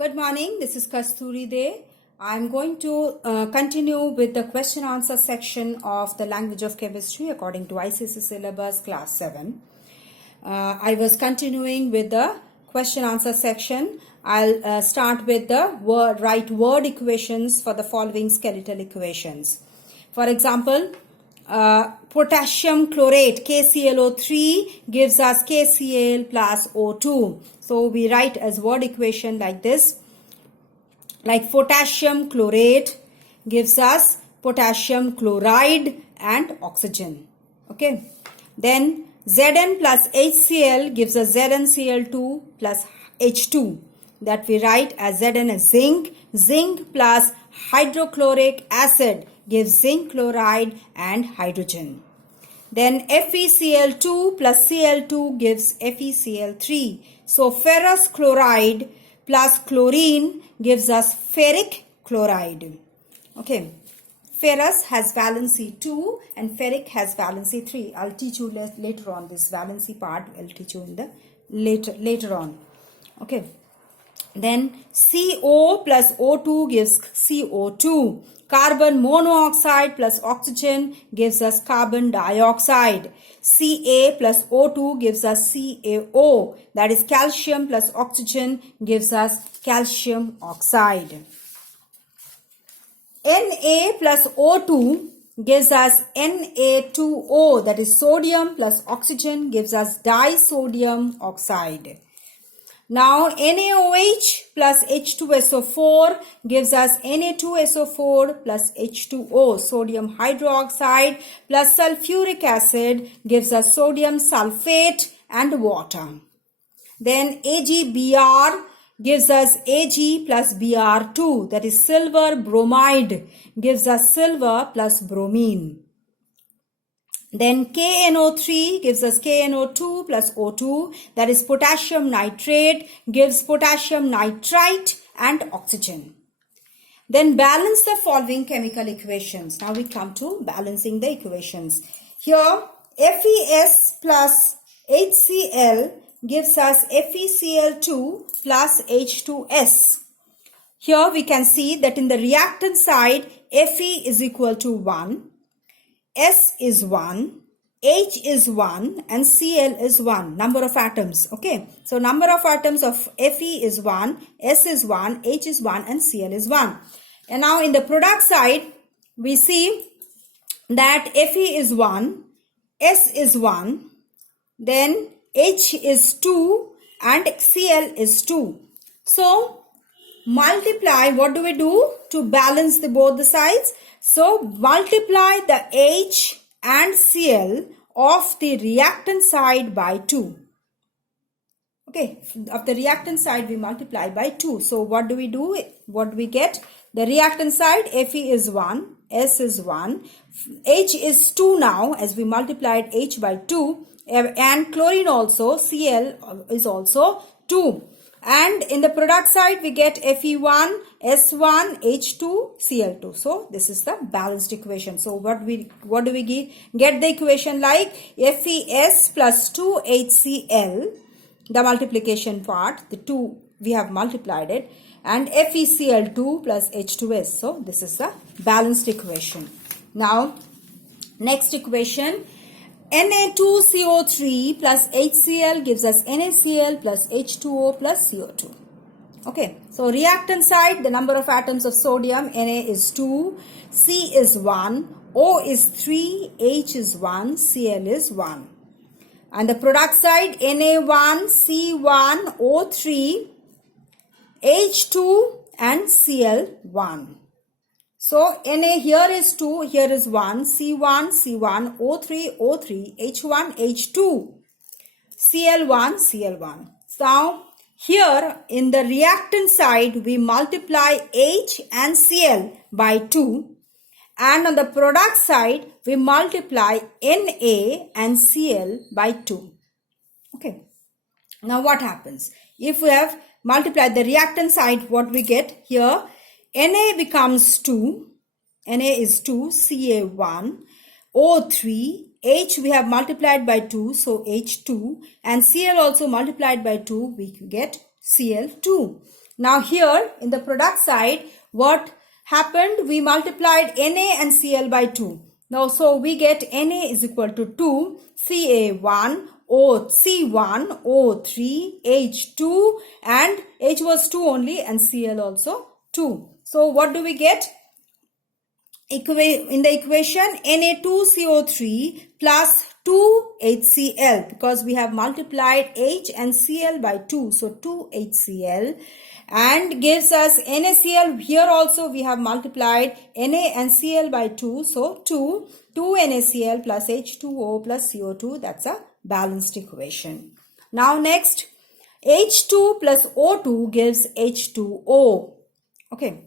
Good morning, this is Kasturi De. I'm going to continue with the question answer section of the language of chemistry according to ICSE syllabus class 7. I was continuing with the question answer section. I'll start with the write word equations for the following skeletal equations. For example, potassium chlorate KClO3 gives us KCl plus O2. So we write as word equation like this. Like potassium chlorate gives us potassium chloride and oxygen. Okay. Then Zn plus HCl gives us ZnCl2 plus H2. That we write as Zn as zinc. Zinc plus hydrochloric acid gives zinc chloride and hydrogen. Then FeCl2 plus Cl2 gives FeCl3. So ferrous chloride plus chlorine gives us ferric chloride. Okay. Ferrous has valency 2 and ferric has valency 3. I'll teach you later on this valency part. I'll teach you in the later on. Okay. Then CO plus O2 gives CO2. Carbon monoxide plus oxygen gives us carbon dioxide. Ca plus O2 gives us CaO. That is calcium plus oxygen gives us calcium oxide. Na plus O2 gives us Na2O. That is sodium plus oxygen gives us disodium oxide. Now NaOH plus H2SO4 gives us Na2SO4 plus H2O. Sodium hydroxide plus sulfuric acid gives us sodium sulfate and water. Then AgBr gives us Ag plus Br2. That is silver bromide gives us silver plus bromine. Then KNO3 gives us KNO2 plus O2. That is potassium nitrate gives potassium nitrite and oxygen. Then balance the following chemical equations. Now we come to balancing the equations. Here FeS plus HCl gives us FeCl2 plus H2S. Here we can see that in the reactant side Fe is equal to 1. S is 1, H is 1 and Cl is 1. Number of atoms. Okay. So number of atoms of Fe is 1, S is 1, H is 1 and Cl is 1. And now in the product side we see that Fe is 1, S is 1, then H is 2 and Cl is 2. So multiply, what do we do to balance both the sides? So multiply the H and Cl of the reactant side by 2. Okay, of the reactant side we multiply by 2. So what do we do? What do we get? The reactant side Fe is 1, S is 1, H is 2 now as we multiplied H by 2 and chlorine also, Cl is also 2. And in the product side we get Fe1, S1, H2, Cl2. So this is the balanced equation. So what do we get the equation like? Fes plus 2HCl, the multiplication part, the 2 we have multiplied it, and FeCl2 plus H2S. So this is the balanced equation. Now next equation, Na2CO3 plus HCl gives us NaCl plus H2O plus CO2. Okay, so reactant side, the number of atoms of sodium, Na is 2, C is 1, O is 3, H is 1, Cl is 1. And the product side, Na1, C1, O3, H2 and Cl1. So Na here is 2, here is 1, C1, C1, O3, O3, H1, H2, Cl1, Cl1. So here in the reactant side we multiply H and Cl by 2 and on the product side we multiply Na and Cl by 2. Okay. Now what happens? If we have multiplied the reactant side, what we get here? Na becomes 2, Na is 2, Ca1, O3, H we have multiplied by 2, so H2, and Cl also multiplied by 2, we get Cl2. Now here in the product side, what happened? We multiplied Na and Cl by 2. Now so we get Na is equal to 2, Ca1, C1, O3, H2, and H was 2 only and Cl also 2. So what do we get? In the equation Na2CO3 plus 2HCl, because we have multiplied H and Cl by 2, so 2HCl, and gives us NaCl. Here also we have multiplied Na and Cl by 2, so 2 NaCl plus H2O plus CO2. That's a balanced equation. Now next, H2 plus O2 gives H2O. Okay.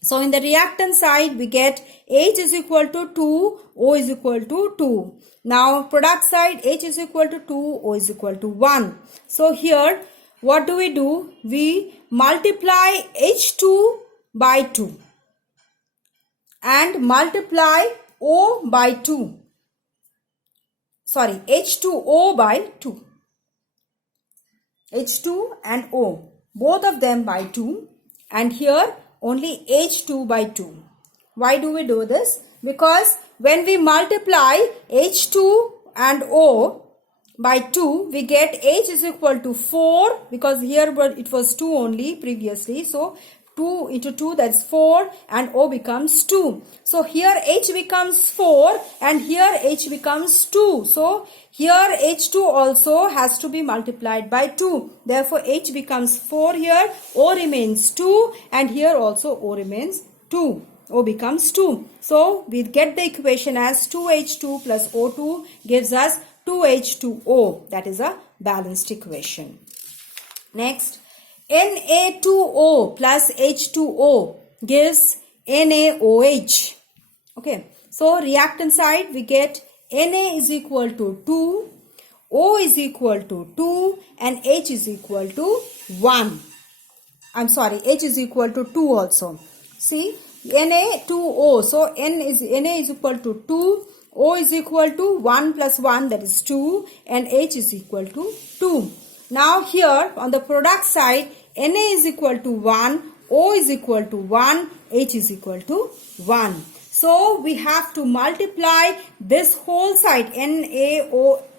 So in the reactant side, we get H is equal to 2, O is equal to 2. Now product side, H is equal to 2, O is equal to 1. So here, what do? We multiply H2 by 2 and multiply O by 2. Sorry, H2O by 2. H2 and O, both of them by 2, and here only H2 by 2. Why do we do this? Because when we multiply H2 and O by 2, we get H is equal to 4, because here it was 2 only previously. So 2 into 2, that's 4, and O becomes 2. So here H becomes 4 and here H becomes 2. So here H2 also has to be multiplied by 2. Therefore H becomes 4 here, O remains 2, and here also O remains 2. O becomes 2. So we get the equation as 2H2 plus O2 gives us 2H2O. That is a balanced equation. Next, Na2O plus H2O gives NaOH. Okay, so reactant side we get Na is equal to 2, O is equal to 2, and H is equal to 1. I'm sorry, H is equal to 2 also. See, Na2O, so Na is equal to 2, O is equal to 1 plus 1, that is 2, and H is equal to 2. Now here on the product side, Na is equal to 1, O is equal to 1, H is equal to 1. So we have to multiply this whole side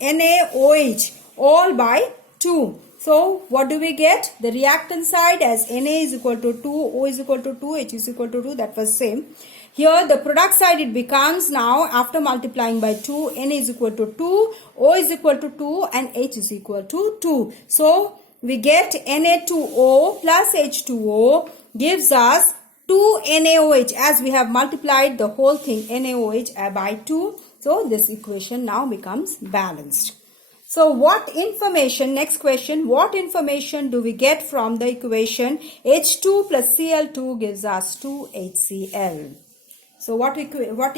NaOH all by 2. So what do we get? The reactant side as Na is equal to 2, O is equal to 2, H is equal to 2, that was same. Here the product side it becomes now after multiplying by 2, Na is equal to 2, O is equal to 2, and H is equal to 2. So we get Na2O plus H2O gives us 2 NaOH, as we have multiplied the whole thing NaOH by 2. So this equation now becomes balanced. So what information, next question, what information do we get from the equation H2 plus Cl2 gives us 2HCl? So what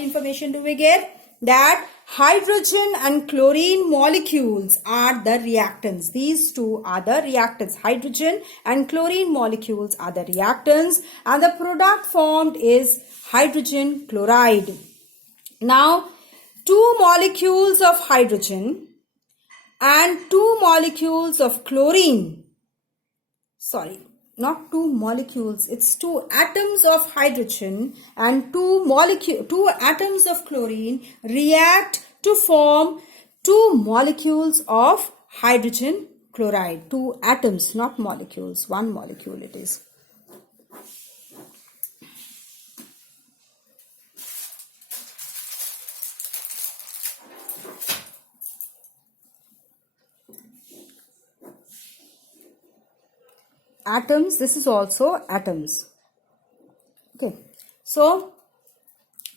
information do we get? That hydrogen and chlorine molecules are the reactants. These two are the reactants. Hydrogen and chlorine molecules are the reactants, and the product formed is hydrogen chloride. Now, 2 molecules of hydrogen and 2 molecules of chlorine. Sorry, not 2 molecules, it's 2 atoms of hydrogen and 2 atoms of chlorine react to form 2 molecules of hydrogen chloride. 2 atoms, not molecules, 1 molecule it is. Atoms, this is also atoms. Okay, so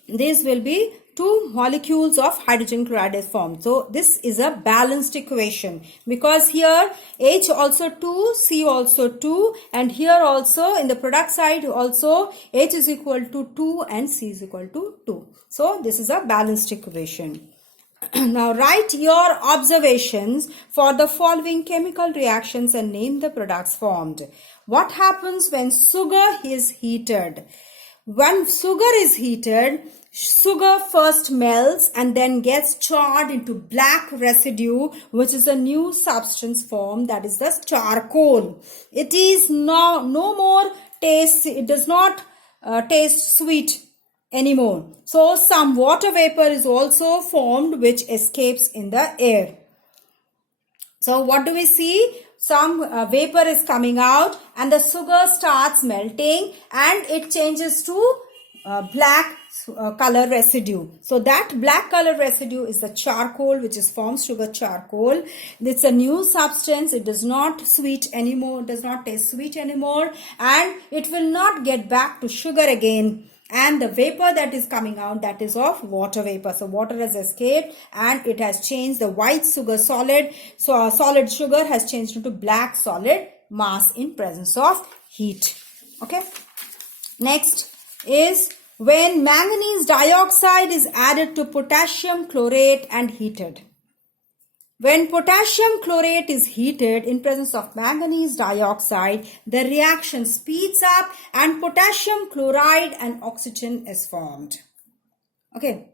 this will be 2 molecules of hydrogen chloride is formed. So this is a balanced equation, because here H also 2, C also 2, and here also in the product side also H is equal to 2 and C is equal to 2. So this is a balanced equation. Now write your observations for the following chemical reactions and name the products formed. What happens when sugar is heated? when sugar is heated, sugar first melts and then gets charred into black residue, which is a new substance formed, that is the charcoal. It is no more taste, it does not taste sweet anymore. So some water vapor is also formed which escapes in the air. So what do we see? Some vapor is coming out and the sugar starts melting and it changes to black color residue. So that black color residue is the charcoal which is formed, sugar charcoal. It's a new substance. It does not sweet anymore, does not taste sweet anymore, and it will not get back to sugar again. And the vapor that is coming out, that is of water vapor. So water has escaped and it has changed the white sugar solid. So solid sugar has changed into black solid mass in presence of heat. Okay. Next is when manganese dioxide is added to potassium chlorate and heated. When potassium chlorate is heated in presence of manganese dioxide, the reaction speeds up and potassium chloride and oxygen is formed. Okay.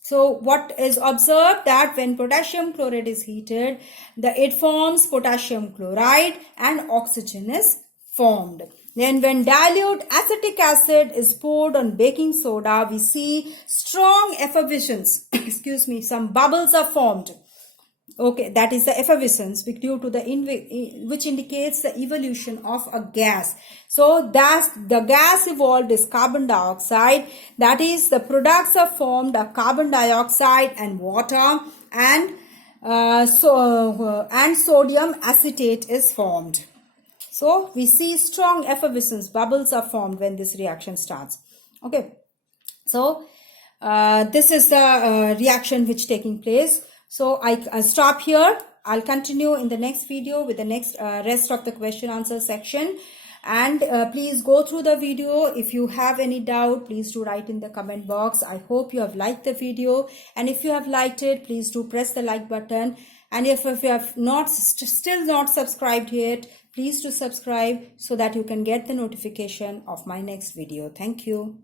So what is observed, that when potassium chlorate is heated, it forms potassium chloride and oxygen is formed. Then when dilute acetic acid is poured on baking soda, we see strong effervescence. Excuse me, some bubbles are formed. Okay, that is the effervescence due to the which indicates the evolution of a gas. So the gas evolved is carbon dioxide. That is, the products are formed of carbon dioxide and water, and sodium acetate is formed. So we see strong effervescence, bubbles are formed when this reaction starts. Okay, so this is the reaction which taking place. So I stop here. I'll continue in the next video with the next rest of the question answer section. And please go through the video. If you have any doubt, please do write in the comment box. I hope you have liked the video. And if you have liked it, please do press the like button. And if you have still not subscribed yet, please do subscribe so that you can get the notification of my next video. Thank you.